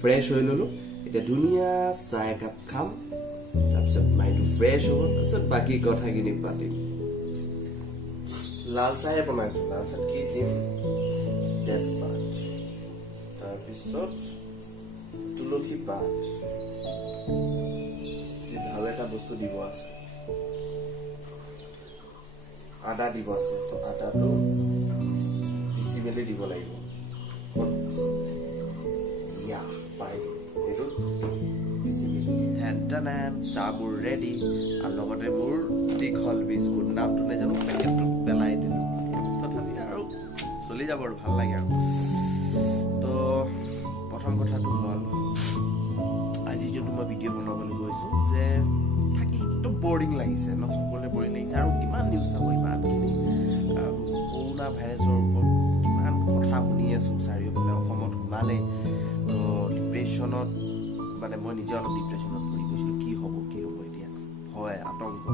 fresh হৈ ললো এটা ধুনীয়া চাহ একাপ খাম তাৰপিছত মাইটো ফ্ৰেছ হ'ব তাৰপিছত বাকি কথাখিনি পাতিম লাল চাহে বনাইছো লাল চাহ কি দিম তেজপাত তাৰপিছত তুলসী পাত ভাল এটা বস্তু দিব আছে আদা দিব আছে তো আদাটো পিচি মেলি দিব লাগিব চাহবোৰ ৰেডি আৰু লগতে মোৰ দীঘল বিস্কুট নামটো নাজানো পেকেটটো পেলাই দিলোঁ তথাপি আৰু চলি যাব আৰু ভাল লাগে আৰু তো প্ৰথম কথাটো হ'ল আজি যোনটো মই ভিডিঅ' বনাবলৈ গৈছোঁ যে থাকি একদম বৰিং লাগিছে ন সকলোৱে বৰিং লাগিছে আৰু কিমান নিউজ চাব ইমানখিনি কৰোণা ভাইৰাছৰ ওপৰত কিমান কথা শুনি আছোঁ চাৰিওফালে অসমত সোমালে তো ডিপ্ৰেশ্যনত মানে মই নিজে অলপ ডিপ্ৰেশ্যনত পৰি গৈছিলোঁ কি হ'ব এতিয়া ভয় আতংক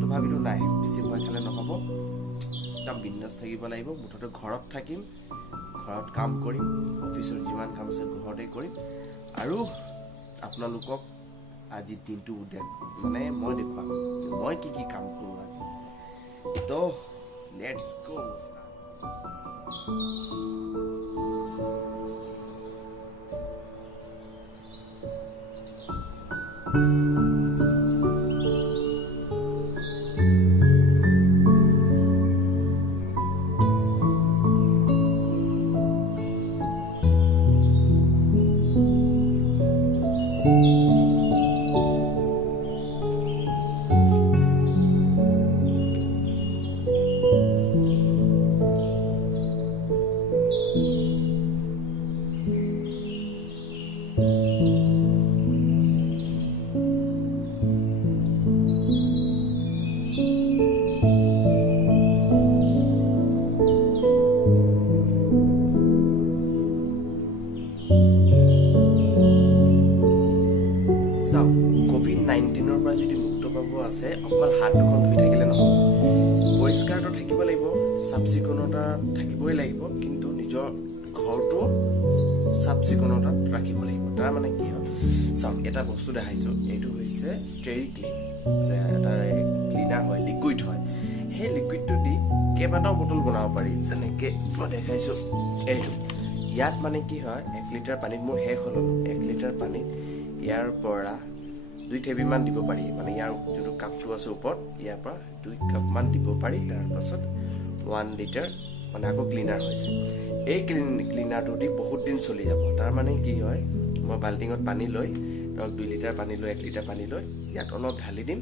তো ভাবিলোঁ নাই বেছি ভয় খালে নহ'ব একদম বিন্দাছ থাকিব লাগিব মুঠতে ঘৰত থাকিম ঘৰত কাম কৰিম অফিচৰ যিমান কাম আছে ঘৰতে কৰিম আৰু আপোনালোকক আজি দিনটো মানে মই দেখুৱাম মই কি কাম কৰোঁ আজি তো লেটছ গো COVID-19 পৰা যদি মুক্ত পাব আছে অকল হাত দুখন ধুই থাকিলে নহ'ব পৰিষ্কাৰটো থাকিব লাগিব চাফ চিকুণতা থাকিবই লাগিব কিন্তু নিজৰ ঘৰটো চাফ চিকুণতাত ৰাখিব লাগিব তাৰ মানে কি হয় চাওক এটা বস্তু দেখাইছোঁ এইটো হৈছে ষ্টেৰি ক্লিন যে এটা ক্লিনাৰ হয় লিকুইড হয় সেই লিকুইডটো দি কেইবাটাও বটল বনাব পাৰি যেনেকৈ মই দেখাইছোঁ এইটো ইয়াত মানে কি হয় 1 লিটাৰ পানীত মোৰ শেষ হ'ল 1 লিটাৰ পানীত ইয়াৰ পৰা 2 টেবিলমান দিব পাৰি মানে ইয়াৰ যোনটো কাপটো আছে ওপৰত ইয়াৰ পৰা 2 কাপমান দিব পাৰি তাৰপাছত 1 লিটাৰ মানে আকৌ ক্লিনাৰ হৈ যায় এই ক্লিনাৰটো দি বহুত দিন চলি যাব তাৰ মানে কি হয় মই বাল্টিঙত পানী লৈ ধৰক 2 লিটাৰ পানী লৈ 1 লিটাৰ পানী লৈ ইয়াত অলপ ঢালি দিম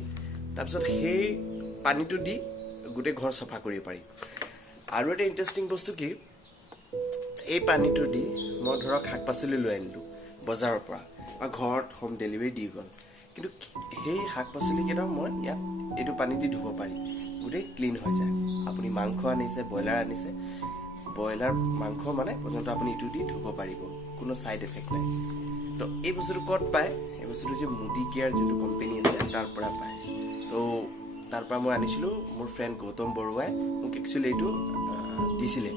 তাৰপিছত সেই পানীটো দি গোটেই ঘৰ চাফা কৰিব পাৰি আৰু এটা ইণ্টাৰেষ্টিং বস্তু কি এই পানীটো দি মই ধৰক শাক পাচলি লৈ আনিলোঁ বজাৰৰ পৰা বা ঘৰত হোম ডেলিভাৰী দি গ'ল কিন্তু সেই শাক পাচলি কেইটা মই ইয়াত এইটো পানী দি ধুব পাৰি গোটেই ক্লিন হৈ যায় আপুনি মাংস আনিছে ব্ৰইলাৰ মাংস মানে প্ৰথমতে আপুনি এইটো দি ধুব পাৰিব কোনো ছাইড এফেক্ট নাই তো এই বস্তুটো ক'ত পায় এই বস্তুটো যে মুদি কেয়াৰ যোনটো কোম্পানী আছে তাৰ পৰা পায় তো তাৰ পৰা মই আনিছিলোঁ মোৰ ফ্ৰেণ্ড গৌতম বৰুৱাই মোক একচুৱেলি এইটো দিছিলে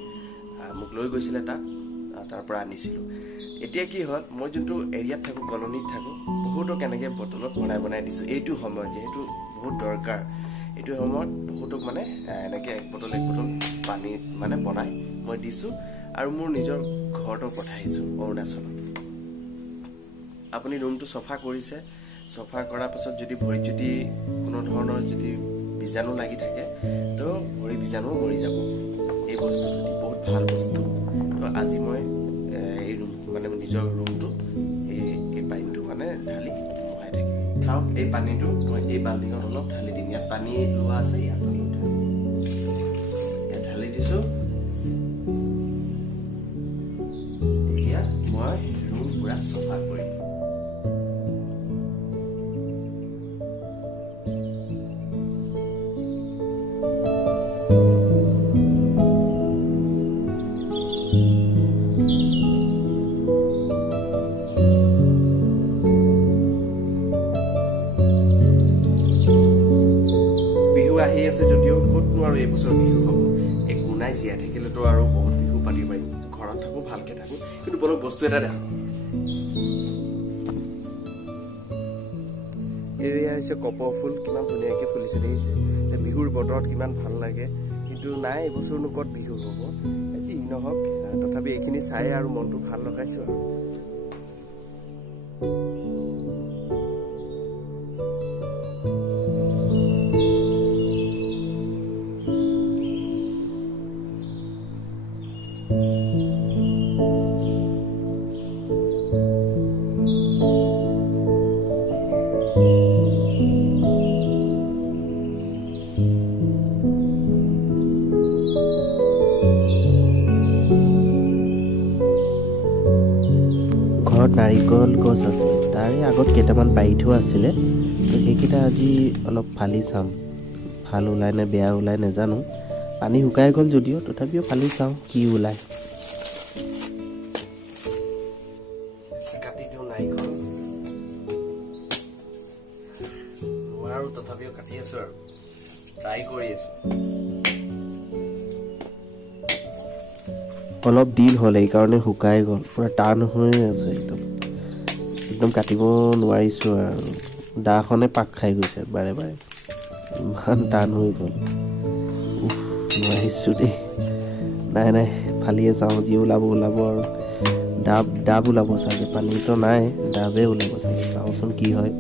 মোক লৈ গৈছিলে তাৰ পৰা আনিছিলোঁ এতিয়া কি হ'ল মই যোনটো এৰিয়াত থাকোঁ কলনীত থাকোঁ বহুতক এনেকৈ বটলত বনাই দিছোঁ এইটো সময়ত যিহেতু বহুত দৰকাৰ এইটো সময়ত বহুতক মানে এনেকৈ এক বটল পানী মানে বনাই মই দিছোঁ আৰু মোৰ নিজৰ ঘৰতো পঠাইছোঁ অৰুণাচলত আপুনি ৰুমটো চফা কৰিছে চফা কৰাৰ পাছত যদি ভৰিত যদি কোনো ধৰণৰ যদি বীজাণু লাগি থাকে তো ভৰি বীজাণু মৰি যাব এই বস্তুটো বহুত ভাল বস্তু তো আজি মই এই ৰুম মানে নিজৰ ৰুমটো এই পানীটো মানে ঢালি বহাই থাকিম চাওক এই পানীটো মই এই বাল্টিঙত অলপ ঢালি দিম ইয়াত পানী লোৱা আছে ইয়াত অলপ ঢালি দিছোঁ চফা কৰি আহি আছে যদিও ক'তনো আৰু এই বছৰ বিহু হ'ব একো নাই জীয়াই থাকিলেতো আৰু বহুত বিহু পাতিব পাৰিম ঘৰত থাকো ভালকে থাকো কিন্তু বলক বস্তু এটা দেখা এৰিয়া হৈছে কপৌ ফুল কিমান ধুনীয়াকে ফুলিছে দেখিছে বিহুৰ বতৰত কিমান ভাল লাগে কিন্তু নাই এই বছৰনো ক'ত বিহু হ'ব যি নহওক তথাপি এইখিনি চাই আৰু মনটো ভাল লগাইছো আৰু নাৰিকল গছ আছে তাৰে আগত কেইটামান পাৰি থোৱা আছিলে তো সেইকেইটা আজি অলপ ফালি চাম ভাল ওলাই নে বেয়া ওলাই নাজানো পানী শুকাই গ'ল যদিও তথাপিও ফালি চাওঁ কি ওলাই কাটি দিওঁ নাৰিকল আৰু তথাপিও কাটি আছো আৰু ট্ৰাই কৰি আছো অলপ দিন হ'ল এইকাৰণে শুকাই গ'ল পুৰা টান হৈ আছে একদম কাটিব নোৱাৰিছোঁ আৰু দাখনে পাক খাই গৈছে বাৰে বাৰে ইমান টান হৈ গ'ল নোৱাৰিছোঁ দেই নাই নাই ফালিয়ে চাওঁ যি ওলাব আৰু ডাব ওলাব চাগে পানীতো নাই ডাবে ওলাব চাগে চাওঁচোন কি হয়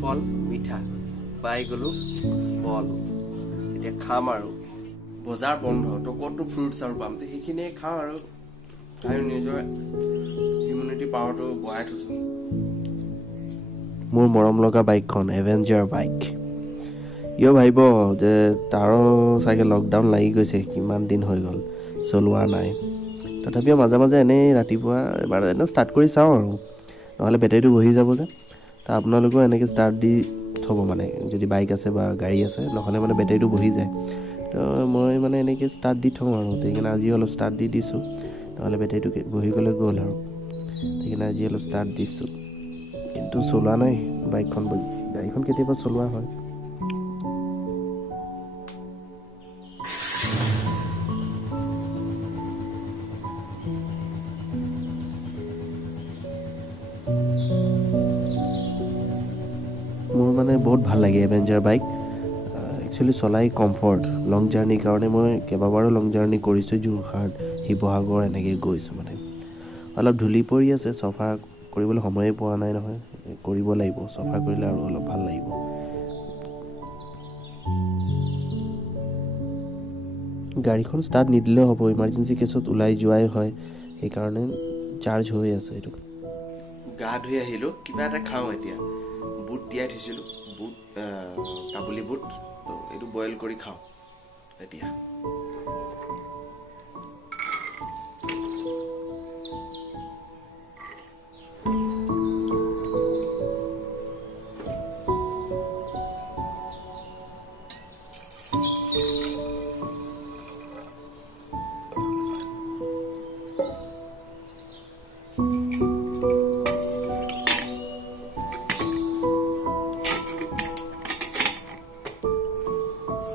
ফল মিঠা পাই গলো ফল এতিয়া খাম আৰু বজাৰ বন্ধ তো ক'তো ফ্ৰুটছ আৰু পাম সেইখিনিয়ে খাওঁ আৰু নিজৰ ইমিউনিটি পাৱাৰটো বঢ়াই থৈছোঁ মোৰ মৰম লগা বাইকখন এভেঞ্জাৰ বাইক ইও ভাবিব যে তাৰো চাগে লকডাউন লাগি গৈছে কিমান দিন হৈ গ'ল চলোৱা নাই তথাপিও মাজে মাজে এনেই ৰাতিপুৱা এবাৰ এনেই ষ্টাৰ্ট কৰি চাওঁ আৰু নহ'লে বেটেৰীটো বহি যাব যে তা আপোনালোকেও এনেকৈ ষ্টাৰ্ট দি থ'ব মানে যদি বাইক আছে বা গাড়ী আছে নহ'লে মানে বেটেৰীটো বহি যায় তো মই মানে এনেকৈ ষ্টাৰ্ট দি থওঁ আৰু সেইকাৰণে আজি অলপ ষ্টাৰ্ট দি দিছোঁ নহ'লে বেটেৰীটো বহি গ'লে গ'ল আৰু সেইকাৰণে আজি অলপ ষ্টাৰ্ট দিছোঁ কিন্তু চলোৱা নাই বাইকখন গাড়ীখন কেতিয়াবা চলোৱা হয় মোৰ মানে বহুত ভাল লাগে এভেঞ্জাৰ বাইক একচুৱেলি চলাই কমফৰ্ট লং জাৰ্ণিৰ কাৰণে মই কেইবাবাৰো লং জাৰ্ণি কৰিছোঁ যোৰহাট শিৱসাগৰ এনেকৈ গৈছোঁ মানে অলপ ধূলি পৰি আছে চফা কৰিবলৈ সময়ে পোৱা নাই নহয় কৰিব লাগিব চফা কৰিলে আৰু অলপ ভাল লাগিব গাড়ীখন ষ্টাৰ্ট নিদিলেও হ'ব ইমাৰ্জেঞ্চি কেছত ওলাই যোৱাই হয় সেইকাৰণে চাৰ্জ হৈ আছে এইটো গা ধুই আহিলোঁ কিবা এটা খাওঁ এতিয়া বুট তিয়াই থৈছিলোঁ বুট কাবুলী বুট তো এইটো বইল কৰি খাওঁ এতিয়া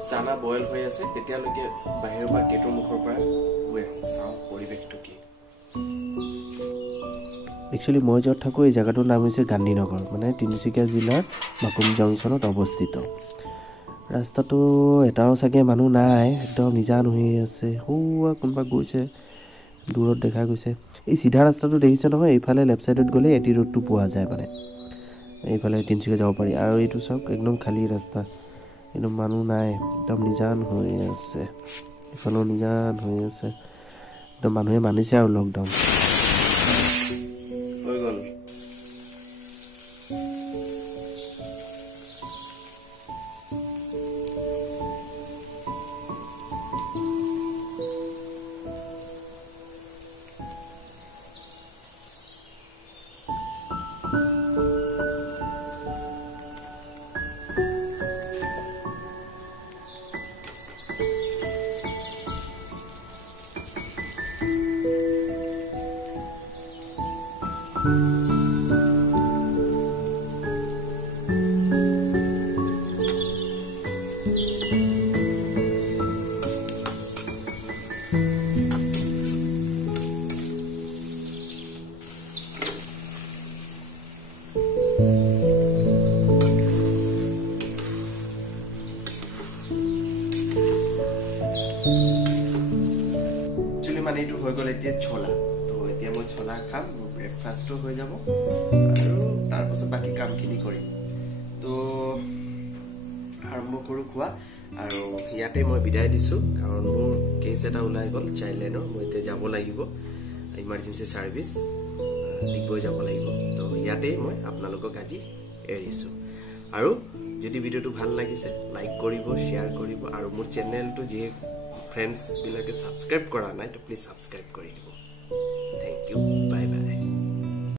চানা বইল হৈ আছে তেতিয়ালৈকে বাহিৰৰ পৰা গেটৰ মুখৰ পৰা গৈ চাওঁ পৰিৱেশটো কি একচুৱেলি মই য'ত থাকোঁ এই জেগাটোৰ নাম হৈছে গান্ধীনগৰ মানে তিনিচুকীয়া জিলাৰ মাকুম জংচনত অৱস্থিত ৰাস্তাটো এটাও চাগে মানুহ নাই একদম নিজান হৈ আছে সৌৱা কোনোবা গৈছে দূৰত দেখা গৈছে এই চিধা ৰাস্তাটো দেখিছে নহয় এইফালে লেফ্ট ছাইডত গ'লে এটি ৰোডটো পোৱা যায় মানে এইফালে তিনিচুকীয়া যাব পাৰি আৰু এইটো চাওক একদম খালী ৰাস্তা একদম মানুহ নাই একদম নিজান হৈ আছে এইফালেও নিজান হৈ আছে একদম মানুহে মানিছে আৰু লকডাউন হৈ গ'ল মানে এইটো হৈ গ'ল এতিয়া ছোলা তো এতিয়া মই ছোলা খাম মোৰ ব্ৰেকফাষ্টটো হৈ যাব আৰু তাৰ পাছত বাকি কামখিনি কৰিম তো আৰম্ভ কৰো খোৱা আৰু ইয়াতে মই বিদায় দিছো কাৰণ মোৰ কেছ এটা ওলাই গ'ল চাইল্ড লাইনৰ মই এতিয়া যাব লাগিব ইমাৰ্জেন্সি সাৰ্ভিস ডিগবৈ যাব লাগিব তো ইয়াতে মই আপোনালোকক আজি এৰিছো আৰু যদি ভিডিওটো ভাল লাগিছে লাইক কৰিব শেয়াৰ কৰিব আৰু মোৰ চেনেলটো যে ফ্ৰেন্ডস বিলাকে সাবস্ক্ৰাইব কৰা নাই তো প্লিজ সাবস্ক্ৰাইব কৰি দিব থ্যাংক ইউ বাই